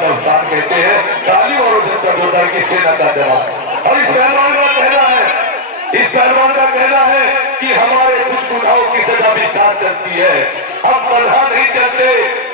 का उस्ताद कहते हैं ताली और जनता जोरदार की सेना का जवाब। और इस पहलवान का कहना है, इस पहलवान का कहना है कि हमारे कुछ गुनाहों की सजा भी साथ चलती है, हम बंधा नहीं चलते,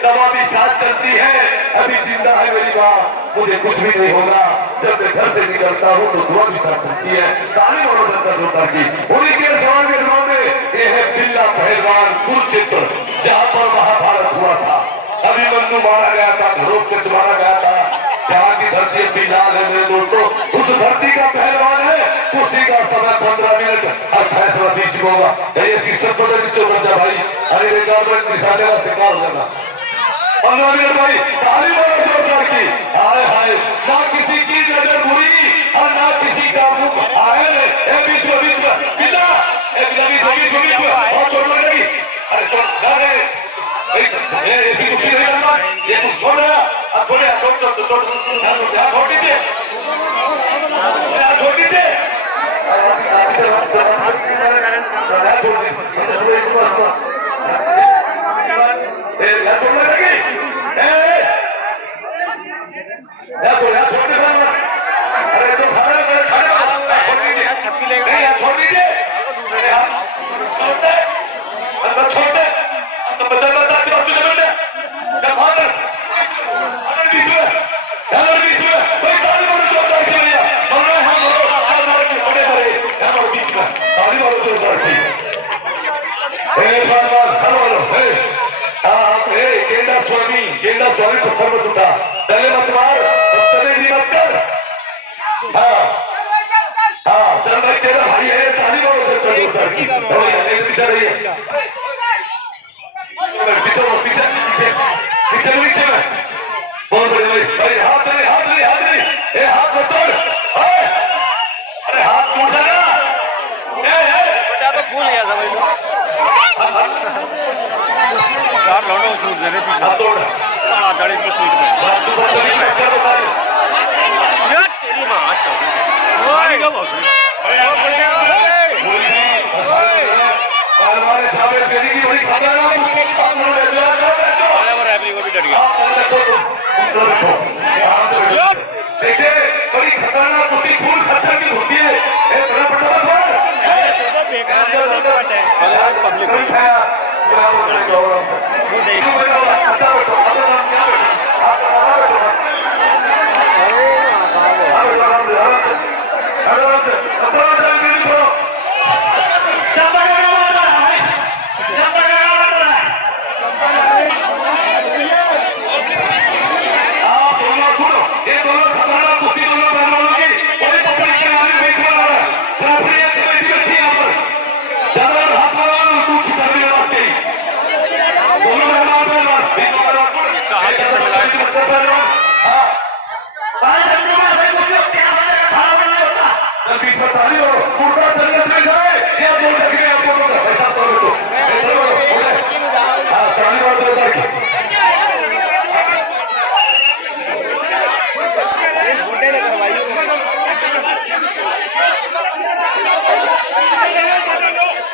दवा भी साथ चलती है। अभी जिंदा है मेरी माँ, मुझे कुछ भी नहीं होगा, जब मैं घर से निकलता हूँ तो दुआ भी साथ चलती है। ताली और जनता जोरदार की। उन्हीं के सवाल के जवाब में ये है बिल्ला पहलवान कुरुक्षेत्र, जहाँ पर महाभारत हुआ था, अभिमन्यु मारा गया था, घरोत्कच मारा गया था, जहाँ की धरती अपनी लाल है मेरे दोस्तों, उस धरती का पहलवान है। कुश्ती का समय 15 मिनट, हर फैसला बीच में होगा। ये शिक्षक पता नीचे बन जा भाई, अरे गवर्नमेंट निशाने का शिकार हो जाना। 15 मिनट भाई, ताली मारो जोरदार की। हाय हाय, ना किसी की नजर बुरी और ना किसी का मुख आए, बीच में बिना एक बीच में और छोड़ने लगी। अरे छोड़ ऐसी कुश्ती नहीं करना, ये तू छोड़ रहा, अब छोड़ छोड़ दीजिए, छोड़ दीजिए। छोड़ने लगी, अरे तो छप्पी लेगा, छोड़ दीजिए, छोड़ते छोड़ते गेंदा स्वामी पत्थर मत उठा, चले मत मार, मत कर। हाँ हाँ, चल भाई तेरा भाई है, ताली मारो जोरदार की। पीछे रही है, पीछे पीछे पीछे में बहुत बड़े भाई, भाई हाथ नहीं, हाथ नहीं, हाथ नहीं, ए हाथ मत तोड़, अरे हाथ टूट जाएगा, बेटा तो भूल गया समझ लो, यार लौटो छूट दे रहे पीछे, हाथ तोड़, हाँ दाढ़ी पे सीट पे, तू बस नहीं बैठ कर बता यार, तेरी माँ हाथ तोड़, गाड़ी का बहुत हमारे छावे तेरी की बड़ी खबर है, को भी डर गया। देखिए बड़ी खतरनाक कुश्ती फूल खत्तर की होती है, बेकार है पब्लिक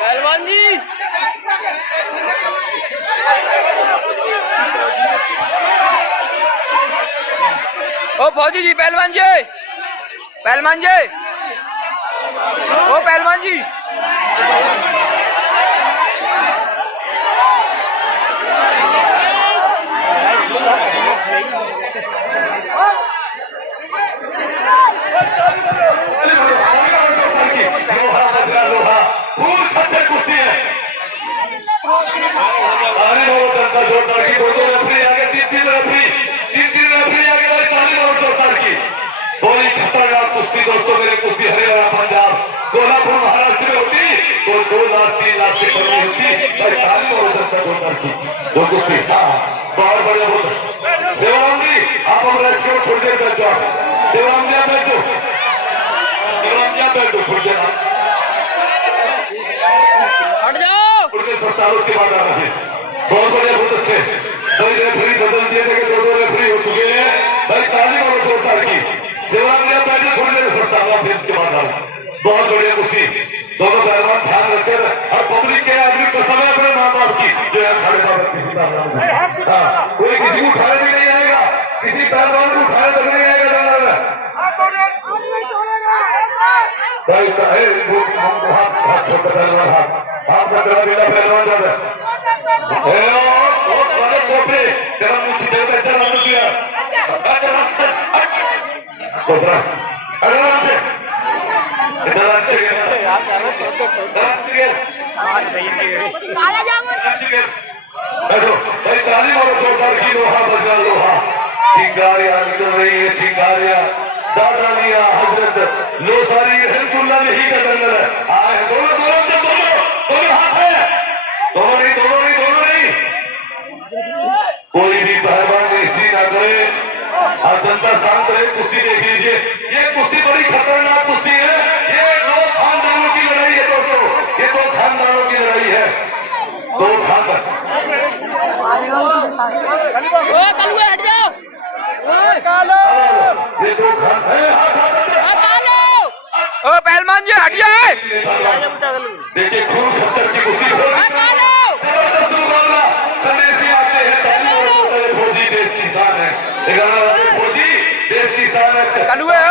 पहलवान जी ओ फौजी जी, पहलवान जी, पहलवान जी, ओ पहलवान जी, कुश्ती दोस्तों मेरे कुश्ती हरियाणा पंजाब कोल्हापुर महाराष्ट्र में होती तो 2 लाख 3 लाख से कम नहीं होती, और 40 और 70 जोरदार की वो कुश्ती। हाँ बहुत बढ़िया बोल सेवाराम जी, आप हमारा स्कोर छोड़ देर बैठ जाओ, सेवाराम जी आप बैठो, सेवाराम जी आप बैठो, छोड़ देना हट जाओ, उसके बाद आना है। बहुत बढ़िया, बहुत अच्छे भाई, रेफरी बदल दिए थे, 2 रेफरी हो चुके हैं भाई, ताली मारो जोरदार की। सेवाराम जी आप बैठे, थोड़ी देर सस्ता हुआ, फिर उसके बाद आना। बहुत बढ़िया कुश्ती, दोनों पहलवान ध्यान रखकर, और पब्लिक के आदमी को समय अपने माँ बाप की जो है खड़े बाबा किसी का नाम, हाँ कोई किसी को उठाने भी नहीं आएगा, किसी पहलवान को उठाने तक नहीं आएगा जंगल में। हाथ छोटा पहलवान, हाथ का तेरा बिना पहलवान जाता तेरा मुझे देता चला तो किया भाई ताली मारो जोरदार की। लोहा बजा लोहा, चिंगारियां निकल रही है, चिंगारियां। दादा मियां हजरत लोसारी रहमतुल्लाह अलैहि का जंगल है। आए दोनों दोनों दोनों दोनों हाथ है, दोनों नहीं दोनों नहीं दोनों नहीं। कोई भी पहलवान बेइज्जती ना करे और जनता शांत रहे। कुश्ती देख लीजिए, ये कुश्ती बड़ी खतरनाक कुश्ती है। ये दो खानदानों की लड़ाई है दोस्तों, ये दो खानदानों की लड़ाई है। दो खानदान हट जाओ, ये दो खान है। ओ पहलवान जी हट जाए। देखिए खून खच्चर की कुश्ती जबरदस्त मुकाबला। संदेशी आते हैं ताली और फौजी देश की शान है। फौजी देश की शान है। कलुए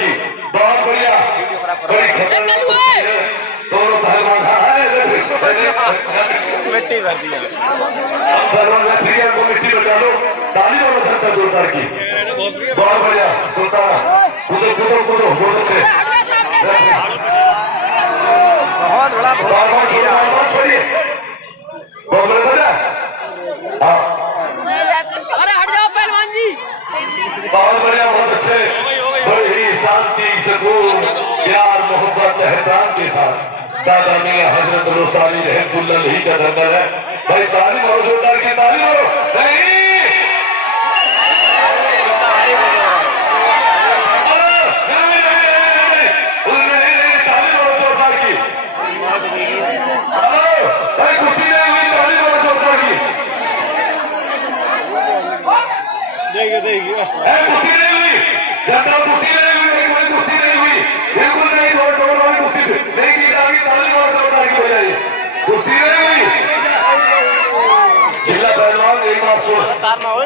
की बहुत बढ़िया, बड़ी खतरनाक कुश्ती है। दोनों पहलवान मिट्टी भर दिया। पहलवान प्रिया को मिट्टी में डालो। ताली वालों जनता जोरदार की, बहुत बढ़िया। सुनता कूदो कूदो कूदो, बहुत अच्छे, बहुत बड़ा छोड़िए, बहुत बड़ा। हाँ अरे हट जाओ पहलवान जी। बहुत बढ़िया, बहुत अच्छे। बड़ी ही शांति सुकून प्यार मोहब्बत एहतराम के साथ दादा मियां हजरत लोसारी रहमतुल्लाह अलैहि का जंगल है। भाई ताली मारो जोरदार की, ताली मारो। नहीं ताली मारो जोरदार की। भाई कुश्ती नहीं हुई, ताली मारो जोरदार की। कुश्ती नहीं हुई, जनता कुश्ती नहीं हुई, कोई कुश्ती नहीं हुई, बिल्कुल नहीं। दौड़ वाली कुश्ती नहीं की जाएगी, ताली मारो जोरदार की हो जाएगी। कुश्ती नहीं हुई। जिला पहलवान एक बात सुन,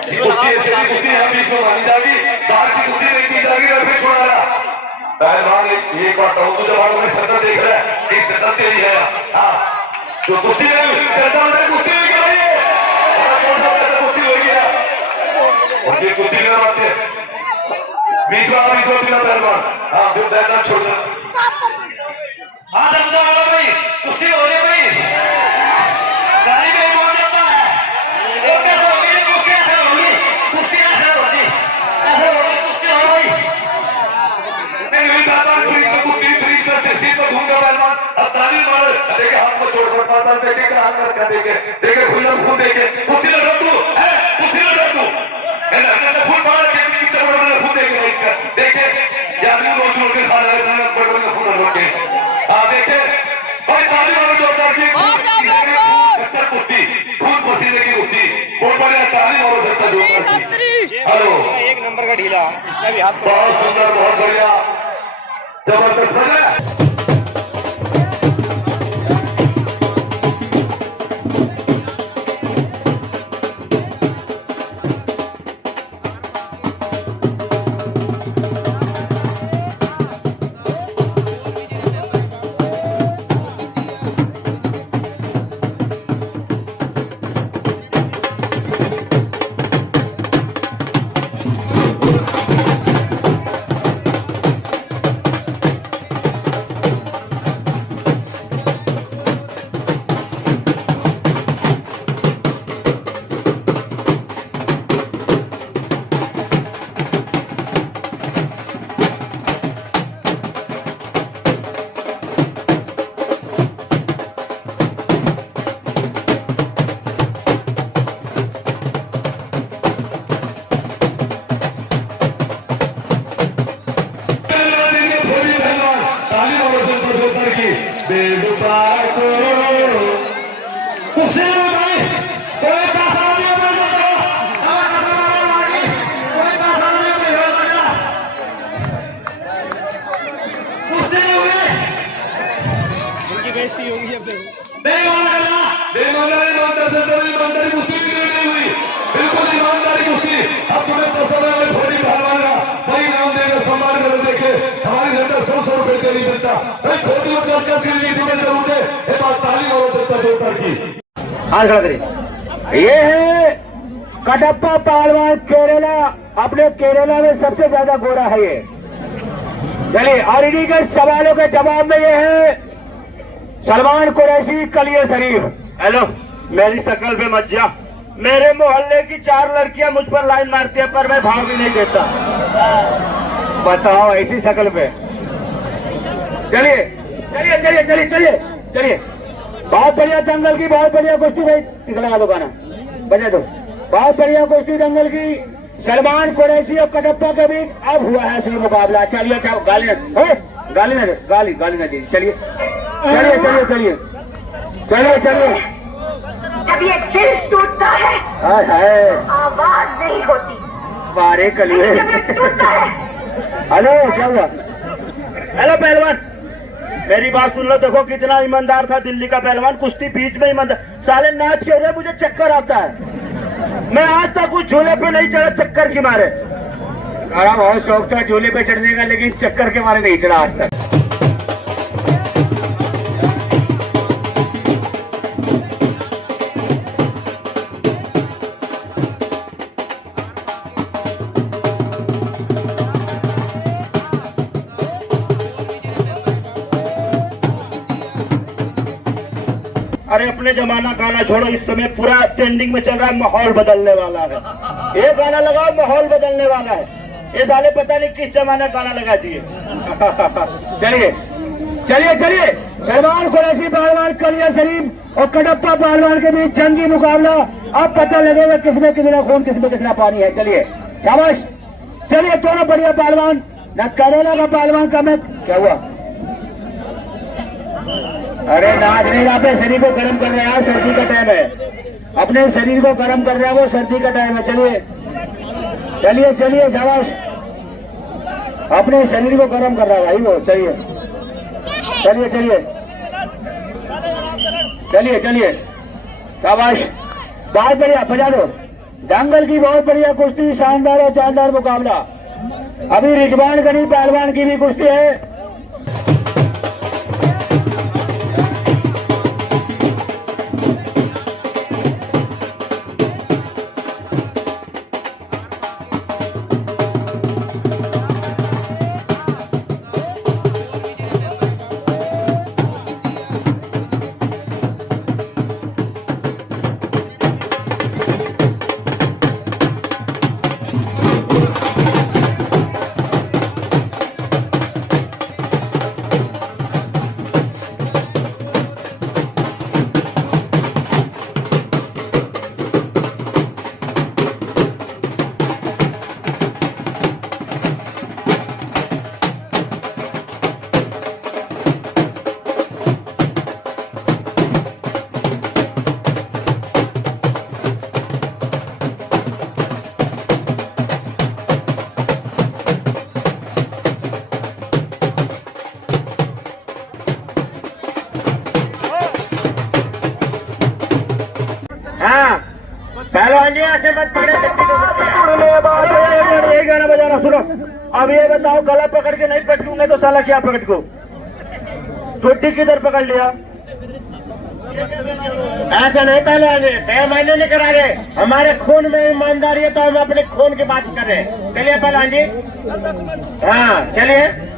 कुश्ती ऐसी कुश्ती है बीच में मानी जाएगी, बाहर की कुश्ती नहीं की जाएगी। और फिर छोड़ा पहलवान एक बात कहूँ, तुझे बालों में शक्ल देख रहा है, एक शक्ल तेरी है। हाँ जो कुश्ती नहीं हुई, कुश्ती हुई क्या भाई? कौन सा कुश्ती हो गया? उनकी कुश्ती में बात है बीच में बिना पहलवान। हाँ जो बैठना छोड़ दे। हाँ जनता वाला भाई कुश्ती हो रही है भाई, गाड़ी में कौन जाता है? वो कैसे होगी कुश्ती? ऐसे होगी कुश्ती, ऐसे होगी, ऐसे होगी कुश्ती हो भाई। नहीं हुई पहलवान, कुश्ती फ्रीज पर सीट पर घूमगा पहलवान। अब ताली मार, देखे हाथ में चोट पड़ पाता, देखे हाथ कर देखे, देखे खुला खून देखे। कुश्ती लगा तू है, कुश्ती लगा तू फूल मार के खून देखे देखे यादव रोज रोज के साथ बड़े खून रोके। हाँ देखे भाई ताली वालों जोरदार की कुश्ती, खून पसीने की कुश्ती, बहुत बढ़िया। ताली वालों जनता जोरदार की। हेलो एक नंबर का ढीला, इसका भी हाथ बहुत सुंदर, बहुत बढ़िया, जबरदस्त बजा। ईमानदारी कुश्ती बिल्कुल ईमानदारी कुश्ती। अब तुम्हें का भाई छोटी और दर्जन के लिए जुड़े जरूर है ये बात ताली और जनता जोड़कर की हाथ खड़ा करिए। ये है कटप्पा पहलवान केरला, अपने केरला में सबसे ज्यादा गोरा है ये। चलिए, और इन्हीं के सवालों के जवाब में ये है सलमान कुरैशी कलिया शरीफ। हेलो, मेरी शक्ल पे मत जा, मेरे मोहल्ले की 4 लड़कियां मुझ पर लाइन मारती है पर मैं भाव भी नहीं देता। बताओ ऐसी शक्ल पे। चलिए चलिए चलिए चलिए चलिए चलिए, बहुत बढ़िया दंगल की, बहुत बढ़िया कुश्ती भाई, लगा दो गाना, बजा दो। बहुत बढ़िया कुश्ती दंगल की सलमान कुरैशी और कटप्पा के बीच अब हुआ है असली मुकाबला। चलिए अच्छा, गाली न दी। चलिए चलिए चलिए चलिए चलिए चलिए। जब ये दिल टूटता है आवाज नहीं होती, मारे कलिए। जब ये टूटता है। हेलो, क्या हुआ? हेलो पहलवान, मेरी बात सुन लो। देखो कितना ईमानदार था दिल्ली का पहलवान, कुश्ती बीच में ईमानदार। साले नाच के रहे, मुझे चक्कर आता है। मैं आज तक उस झूले पे नहीं चढ़ा चक्कर के मारे। अरे बहुत शौक था झूले पे चढ़ने का, लेकिन चक्कर के मारे नहीं चढ़ा आज तक। अरे अपने जमाना गाना छोड़ो, इस समय पूरा ट्रेंडिंग में चल रहा है, माहौल बदलने वाला है। ये गाना लगाओ, माहौल बदलने वाला है। ये साले पता नहीं किस जमाने गाना लगा दिए। चलिए चलिए चलिए, सलमान कुरैशी पहलवान कलिया शरीफ और कटप्पा पहलवान के बीच जंगी मुकाबला। अब पता लगेगा किसमें कितना खून, किसमें कितना पानी है। चलिए शाबाश। चलिए, दोनों बढ़िया पहलवान। न केरला का पहलवान का मैं क्या हुआ? अरे नाच नहीं रहा पे, शरीर को गर्म कर रहे हैं, सर्दी का टाइम है। अपने शरीर को गर्म कर रहे हैं, वो सर्दी का टाइम है। चलिए चलिए चलिए, शाबाश। अपने शरीर को गर्म कर रहा है भाई वो। चलिए चलिए चलिए चलिए चलिए, शाबाश, बहुत बढ़िया, बजा दो। दंगल की बहुत बढ़िया कुश्ती, शानदार और शानदार मुकाबला। अभी रिजवान गनी पहलवान की भी कुश्ती है। हाँ पहलवान जी, ऐसे मत पकड़े, यही गाना बजाना सुनो। अब ये बताओ, गला पकड़ के नहीं पटकूंगा तो साला क्या पकड़ को? छुट्टी किधर पकड़ लिया? ऐसा नहीं पहलवान जी, पैमाने नहीं करा रहे। हमारे खून में ईमानदारी है तो हम अपने खून की बात कर रहे हैं। चलिए पहलवान जी, हाँ चलिए।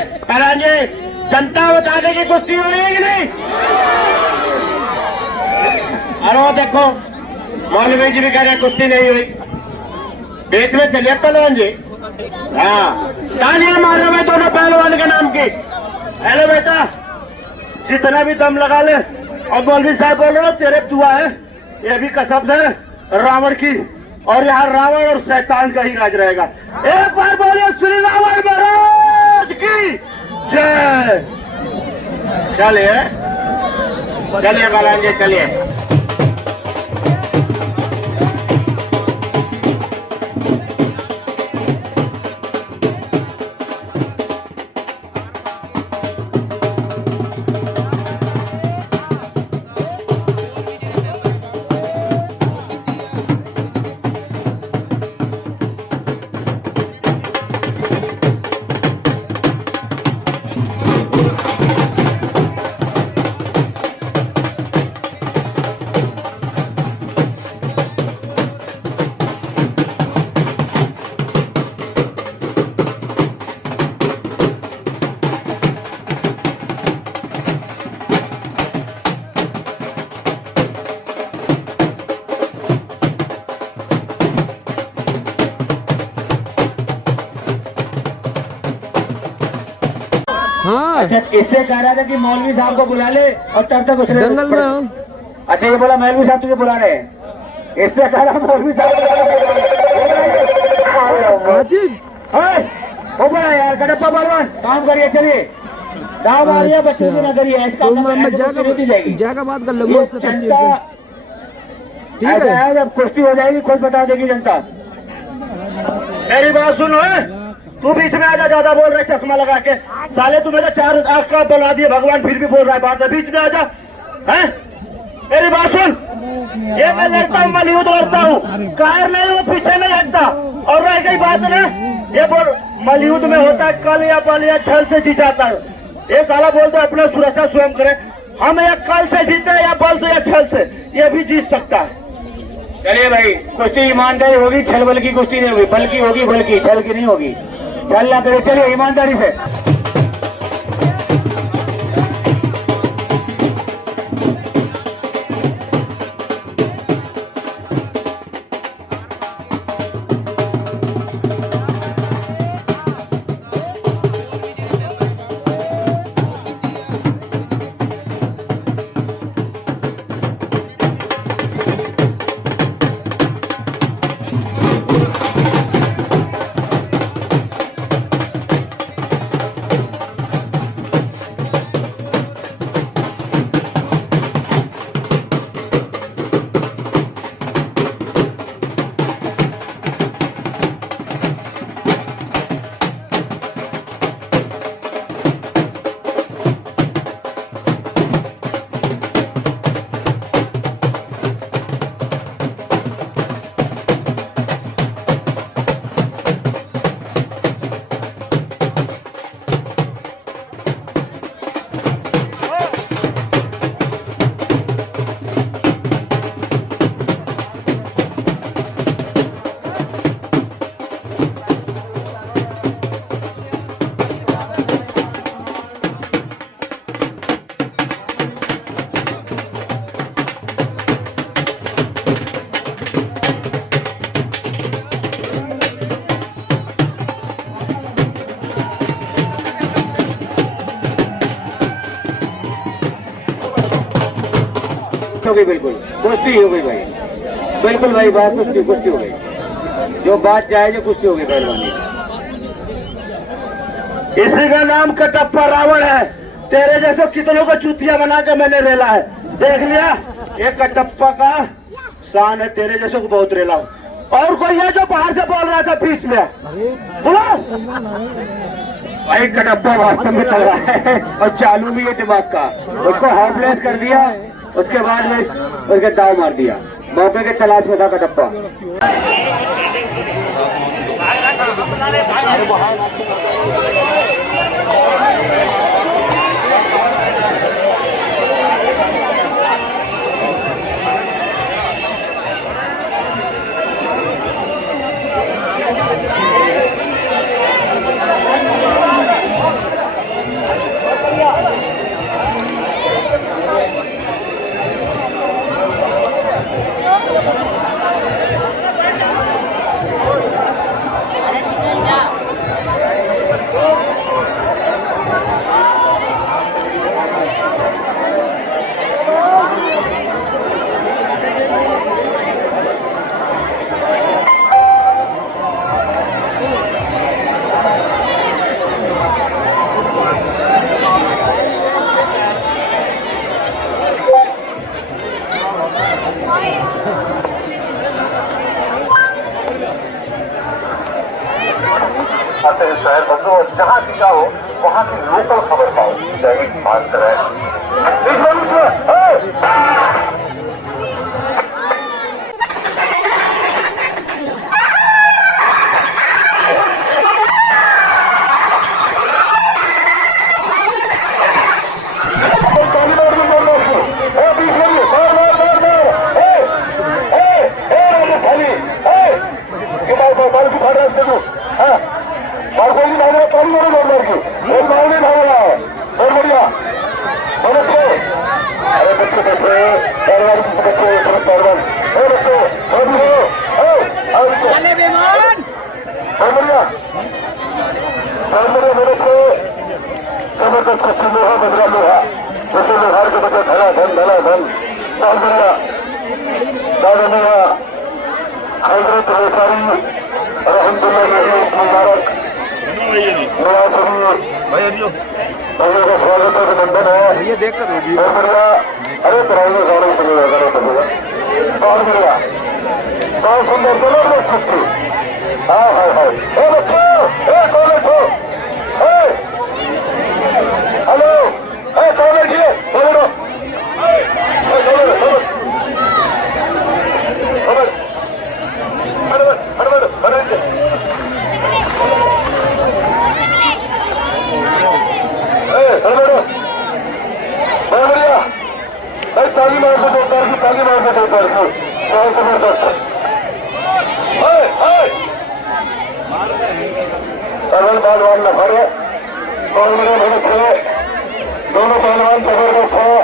पहलवान जी, जनता बता दे कि कुश्ती हो रही है कि नहीं? अरे वो देखो मौलवी जी भी कह रहे हैं कुश्ती नहीं हुई। बीच में चलिए पहलवान जी। हाँ, तालियां मारो मैं दोनों पहलवान के नाम की। हेलो बेटा, जितना भी दम लगा ले। और मौलवी साहब बोल रहे हो तेरे दुआ है, ये भी कसम है रावण की, और यहाँ रावण और शैतान का ही राज रहेगा। एक बार बोलिए श्री रावण महाराज की जय। चलिए चलिए बालान जी, चलिए। हाँ अच्छा, इससे कह रहा था कि मौलवी साहब को बुला ले और तब तक उसने जंगल में हूँ। अच्छा, ये बोला मौलवी साहब तुझे बुला रहे हैं। इससे कह रहा मौलवी साहब वो बोला यार कटप्पा पहलवान काम करिए, चलिए दाव मारिए, बच्चों की न करिए। इसका जाएगा बात कर लूंगा उससे तफसील से। ठीक है, जब कुश्ती हो जाएगी खुद बता देगी जनता। मेरी बात सुनो, तू बीच में आजा, ज्यादा बोल रहे चश्मा लगा के। साले तुम्हें तो 4 आंख का बना दिए भगवान, फिर भी बोल रहा है बात है। बीच में आजा, हैं? मेरी बात सुन, ये मैं लड़ता हूँ, मैं युद्ध लड़ता हूँ, कायर नहीं हूँ, पीछे नहीं हटता। और रह गई बात ना, ये बोल मलयुद्ध में होता है कल या बल या छल से जीत जाता है। ये साला बोलते अपना सुरक्षा स्वयं करे। हम या कल से जीते या बल से या छल से, ये भी जीत सकता है। चलिए भाई, कुश्ती ईमानदारी होगी, छल बल की कुश्ती नहीं होगी, बल की होगी, बल की, छल की नहीं होगी। चल ना करे, चलिए ईमानदारी से। हो गई, बिल्कुल कुश्ती हो गई भाई, बिल्कुल भाई, बात कुश्ती हो गई। जो बात चाहे जो कुश्ती हो गई पहलवानी। इसी का नाम कटप्पा रावण है। तेरे जैसे कितनों को चूतिया बना के मैंने रेला है, देख लिया। ये कटप्पा का शान है, तेरे जैसे को बहुत रेला हूं। और कोई है जो बाहर से बोल रहा था बीच में, बोलो भाई कटप्पा वास्तव में चल रहा है और चालू भी है दिमाग का। उसको हेल्पलेस कर दिया, उसके बाद में उसके दाव मार दिया। मौके के तलाश में था कटप्पा। जहाँ भी जाओ वहाँ की लोकल खबर पाओ। दैनिक भास्कर है। जबरदस्त कच्ची लोहा बदला लोहा जैसे लोहार के बदले धड़ा धन धला धन बहुत बढ़िया दादा नेहा हजरत रेसारी रहमतुल्लाह मुबारक नवाज शरीफ भैया का स्वागत है, अभिनंदन है। ये देख कर होगी बहुत बढ़िया। अरे कराइए गाने चलेगा गाने चलेगा बहुत बढ़िया बहुत सुंदर जबरदस्त कच्ची। हाँ हाँ हाँ ए बच्चों ए कौन हो हेलो ए कौन है बोलो ताली मार के दो पैर की ताली मार के दो पैर की बहुत जबरदस्त अरल बालवान न भरे और मेरे भगत से दोनों पहलवान जबरदस्त है,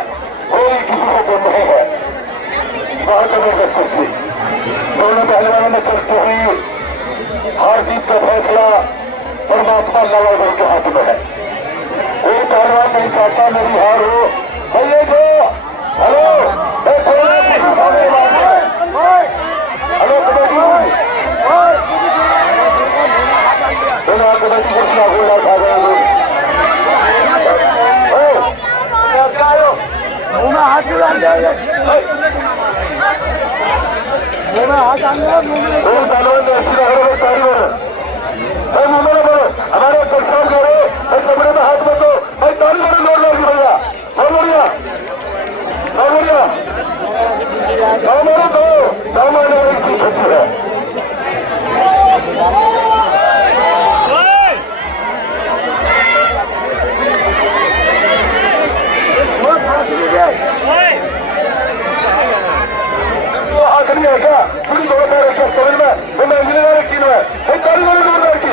कोई किसी को कम नहीं है। बहुत जबरदस्त कुश्ती दोनों पहलवानों में चलती हुई हार जीत का फैसला परमात्मा अल्लाह के हाथ में है। कोई पहलवान नहीं चाहता मेरी हार हो भैया जो हेलो हेलो कबड्डी कबड्डी घोषणा गोला खा गए हाथ हमारे परेशान करो भाई कमरे में हाथ बचो भाई ताली बड़े लोड लगी भैया बहुत बढ़िया बहुत बढ़िया गाँव मारो दो गाँव मारने वाली चीज होती है। आखिरी है क्या पूरी जोरदार है क्या समझ में वो मैं इंजीनियर है तीन में भाई ताली बड़े जोरदार की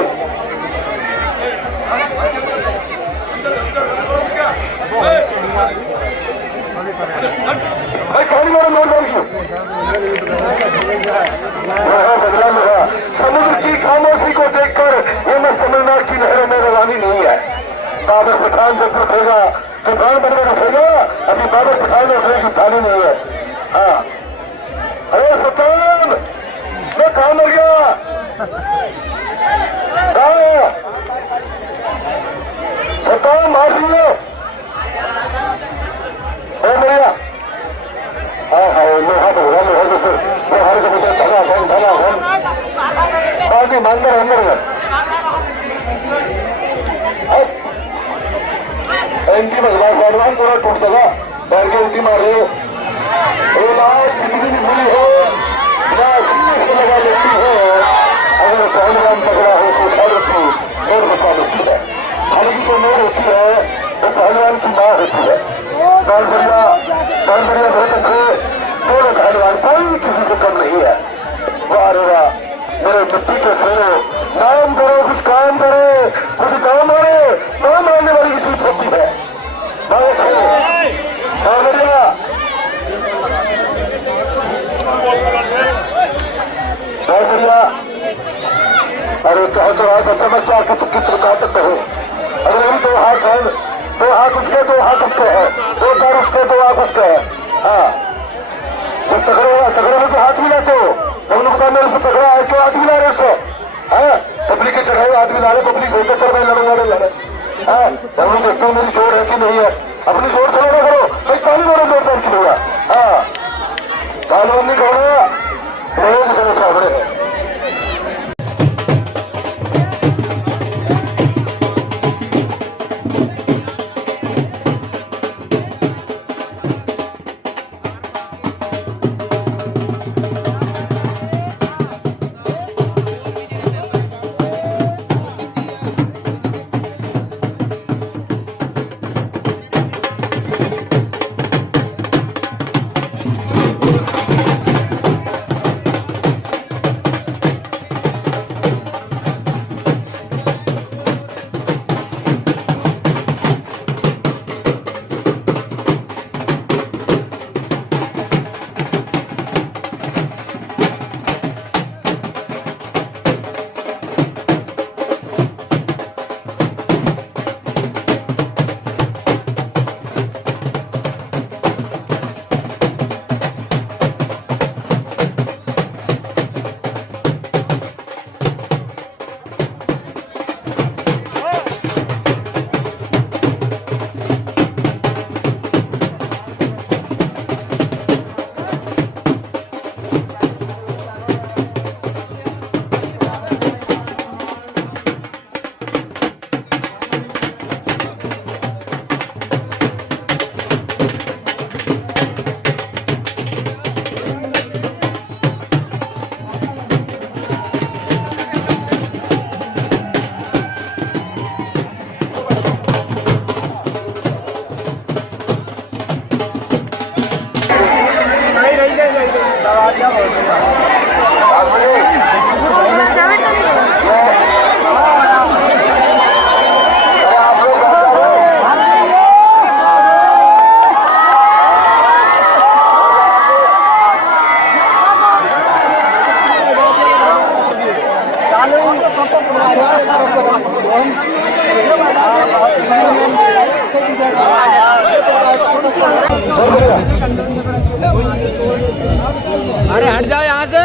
भाई कहानी वाला नोट डाल क्यों बदला मेरा समुद्र की खामोशी को देखकर ये मैं समझना की नहरों में रवानी नहीं है। बाबर पठान जब उठेगा तूफान बनकर उठेगा, अभी बाबर पठान ने उठने की थानी नहीं है। हाँ अरे सतान मैं कहा मर गया सतान मार दिया भैया। हाँ हाँ लोहा तो होगा लोहा जैसे लोहार के बच्चे धना धन बाकी मानकर अंदर है एंटी भगवान भगवान पूरा टूट सका बैठ के उल्टी मार रहे कितनी भी भूली हो लगा लेती है। अगर पहलवान पकड़ा हो तो सारी नोर बचा लेती है, हालांकि जो नोर होती है वो पहलवान की माँ होती है। बहुत बढ़िया बहुत अच्छे दोनों पहलवान कोई किसी से कम नहीं है। वाह रे वाह मेरे मिट्टी के से नाम करो कुछ काम करो कुछ काम आए तो मारने वाली की चीज होती है। बहुत अच्छे बहुत बढ़िया बहुत बढ़िया। अरे कहो तो हाथ अच्छा बच्चा कितना कहा तक हो अगर अभी दो हाथ है दो हाथ उसके दो हाथ उसके है दो पैर उसके दो हाथ उसके है। हाँ जब तगड़े में तो हाथ मिलाते हो तब लोग कहते हैं तगड़ा है तो हाथ मिला रहे उससे। हाँ पब्लिक के चढ़ाए हाथ मिला रहे पब्लिक बोलते चल रहे लड़े। हाँ हम लोग देखते हो मेरी जोर है कि नहीं है, अपनी जोर से लड़ा करो भाई ताली मारो जोर से खिलूंगा। हाँ ताली नहीं करो लोग समझ रहे हैं। अरे हट जाओ यहाँ से।